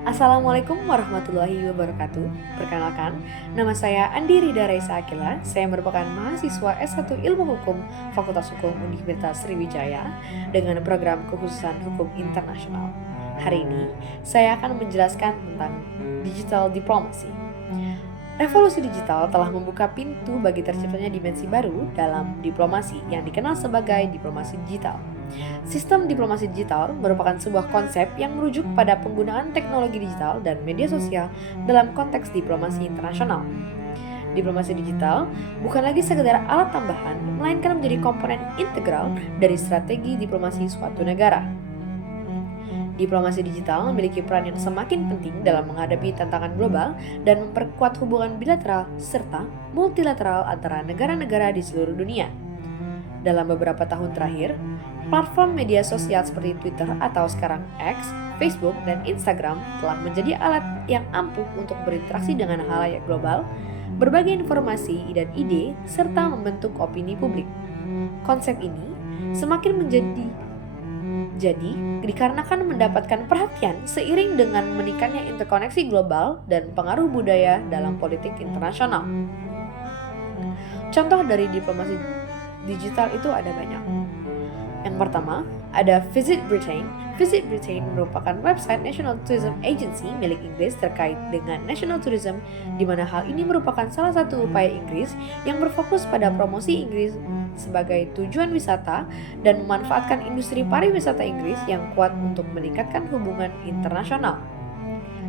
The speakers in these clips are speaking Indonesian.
Assalamualaikum warahmatullahi wabarakatuh. Perkenalkan, nama saya Andi Rida Raisa Akila. Saya merupakan mahasiswa S1 Ilmu Hukum Fakultas Hukum Universitas Sriwijaya dengan program kekhususan Hukum Internasional. Hari ini, saya akan menjelaskan tentang digital diplomacy. Revolusi digital telah membuka pintu bagi terciptanya dimensi baru dalam diplomasi yang dikenal sebagai diplomasi digital. Sistem diplomasi digital merupakan sebuah konsep yang merujuk pada penggunaan teknologi digital dan media sosial dalam konteks diplomasi internasional. Diplomasi digital bukan lagi sekedar alat tambahan, melainkan menjadi komponen integral dari strategi diplomasi suatu negara. Diplomasi digital memiliki peran yang semakin penting dalam menghadapi tantangan global dan memperkuat hubungan bilateral serta multilateral antara negara-negara di seluruh dunia. Dalam beberapa tahun terakhir, platform media sosial seperti Twitter atau sekarang X, Facebook, dan Instagram telah menjadi alat yang ampuh untuk berinteraksi dengan halayak global, berbagi informasi dan ide, serta membentuk opini publik. Konsep ini semakin jadi dikarenakan mendapatkan perhatian seiring dengan meningkatnya interkoneksi global dan pengaruh budaya dalam politik internasional. Contoh dari diplomasi digital itu ada banyak. Yang pertama, ada Visit Britain. Visit Britain merupakan website National Tourism Agency milik Inggris terkait dengan national tourism, di mana hal ini merupakan salah satu upaya Inggris yang berfokus pada promosi Inggris sebagai tujuan wisata dan memanfaatkan industri pariwisata Inggris yang kuat untuk meningkatkan hubungan internasional.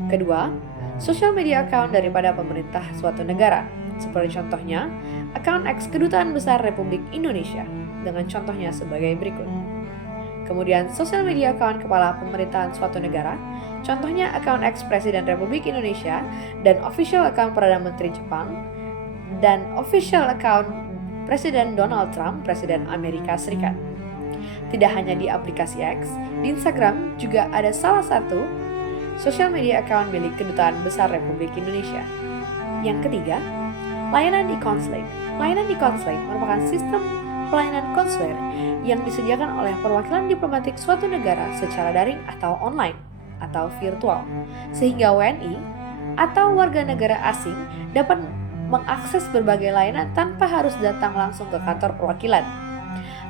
Kedua, social media account daripada pemerintah suatu negara, seperti contohnya account X Kedutaan Besar Republik Indonesia, dengan contohnya sebagai berikut. Kemudian, social media account kepala pemerintahan suatu negara, contohnya account X Presiden Republik Indonesia dan official account Perdana Menteri Jepang, dan official account Presiden Donald Trump, Presiden Amerika Serikat. Tidak hanya di aplikasi X, di Instagram juga ada salah satu social media account milik Kedutaan Besar Republik Indonesia. Yang ketiga, layanan e-consulate. Layanan e-consulate merupakan sistem pelayanan konsuler yang disediakan oleh perwakilan diplomatik suatu negara secara daring atau online atau virtual, sehingga WNI atau warga negara asing dapat mengakses berbagai layanan tanpa harus datang langsung ke kantor perwakilan.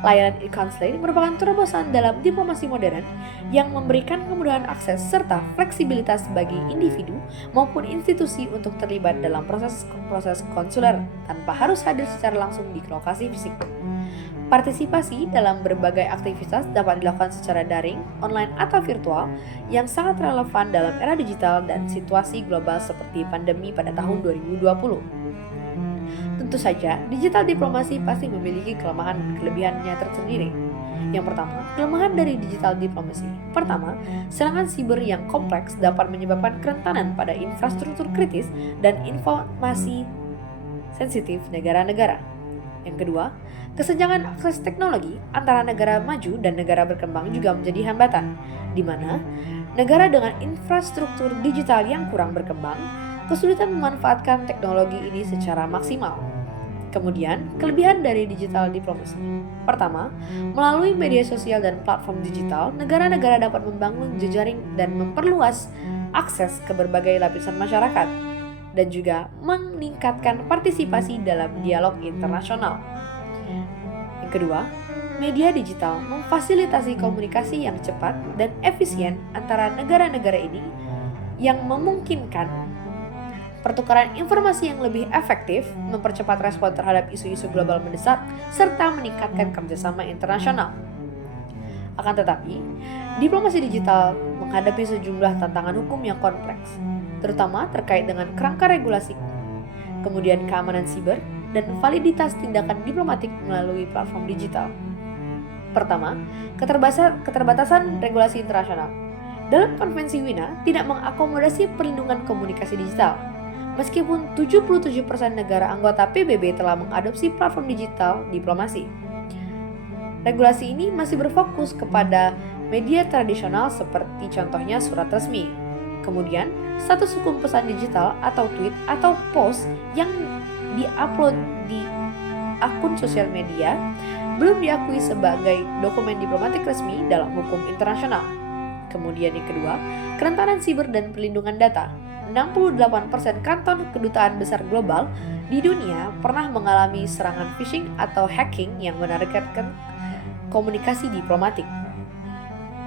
Layanan e-consulate merupakan terobosan dalam diplomasi modern yang memberikan kemudahan akses serta fleksibilitas bagi individu maupun institusi untuk terlibat dalam proses konsuler tanpa harus hadir secara langsung di lokasi fisik. Partisipasi dalam berbagai aktivitas dapat dilakukan secara daring, online, atau virtual yang sangat relevan dalam era digital dan situasi global seperti pandemi pada tahun 2020. Tentu saja, digital diplomasi pasti memiliki kelemahan dan kelebihannya tersendiri. Yang pertama, kelemahan dari digital diplomasi. Pertama, serangan siber yang kompleks dapat menyebabkan kerentanan pada infrastruktur kritis dan informasi sensitif negara-negara. Yang kedua, kesenjangan akses teknologi antara negara maju dan negara berkembang juga menjadi hambatan, di mana negara dengan infrastruktur digital yang kurang berkembang kesulitan memanfaatkan teknologi ini secara maksimal. Kemudian, kelebihan dari digital diplomasi. Pertama, melalui media sosial dan platform digital, negara-negara dapat membangun jejaring dan memperluas akses ke berbagai lapisan masyarakat, dan juga meningkatkan partisipasi dalam dialog internasional. Yang kedua, media digital memfasilitasi komunikasi yang cepat dan efisien antara negara-negara ini yang memungkinkan pertukaran informasi yang lebih efektif, mempercepat respon terhadap isu-isu global mendesak, serta meningkatkan kerjasama internasional. Akan tetapi, diplomasi digital menghadapi sejumlah tantangan hukum yang kompleks, terutama terkait dengan kerangka regulasi, kemudian keamanan siber, dan validitas tindakan diplomatik melalui platform digital. Pertama, keterbatasan regulasi internasional. Dalam konvensi Wina tidak mengakomodasi perlindungan komunikasi digital. Meskipun 77% negara anggota PBB telah mengadopsi platform digital diplomasi. Regulasi ini masih berfokus kepada media tradisional seperti contohnya surat resmi. Kemudian, status hukum pesan digital atau tweet atau post yang diupload di akun sosial media belum diakui sebagai dokumen diplomatik resmi dalam hukum internasional. Kemudian yang kedua, kerentanan siber dan perlindungan data. 68% kantor kedutaan besar global di dunia pernah mengalami serangan phishing atau hacking yang menargetkan komunikasi diplomatik.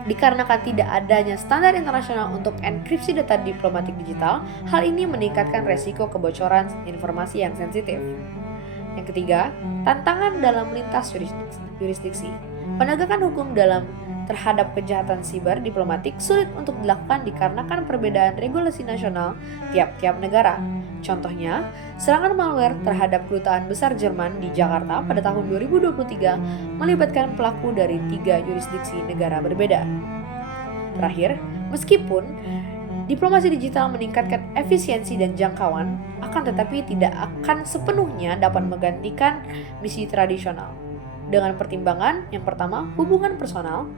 Dikarenakan tidak adanya standar internasional untuk enkripsi data diplomatik digital, hal ini meningkatkan resiko kebocoran informasi yang sensitif. Yang ketiga, tantangan dalam lintas jurisdiksi. Penegakan hukum terhadap kejahatan siber diplomatik sulit untuk dilakukan dikarenakan perbedaan regulasi nasional tiap-tiap negara. Contohnya, serangan malware terhadap kedutaan besar Jerman di Jakarta pada tahun 2023 melibatkan pelaku dari 3 jurisdiksi negara berbeda. Terakhir, meskipun diplomasi digital meningkatkan efisiensi dan jangkauan, akan tetapi tidak akan sepenuhnya dapat menggantikan misi tradisional. Dengan pertimbangan, yang pertama, hubungan personal,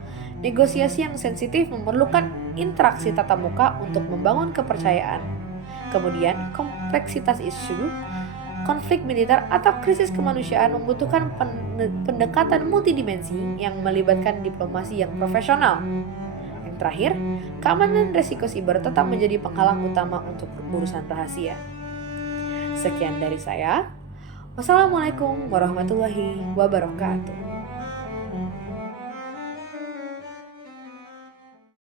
negosiasi yang sensitif memerlukan interaksi tatap muka untuk membangun kepercayaan. Kemudian, kompleksitas isu, konflik militer atau krisis kemanusiaan membutuhkan pendekatan multidimensi yang melibatkan diplomasi yang profesional. Yang terakhir, keamanan resiko siber tetap menjadi penghalang utama untuk urusan rahasia. Sekian dari saya. Wassalamualaikum warahmatullahi wabarakatuh.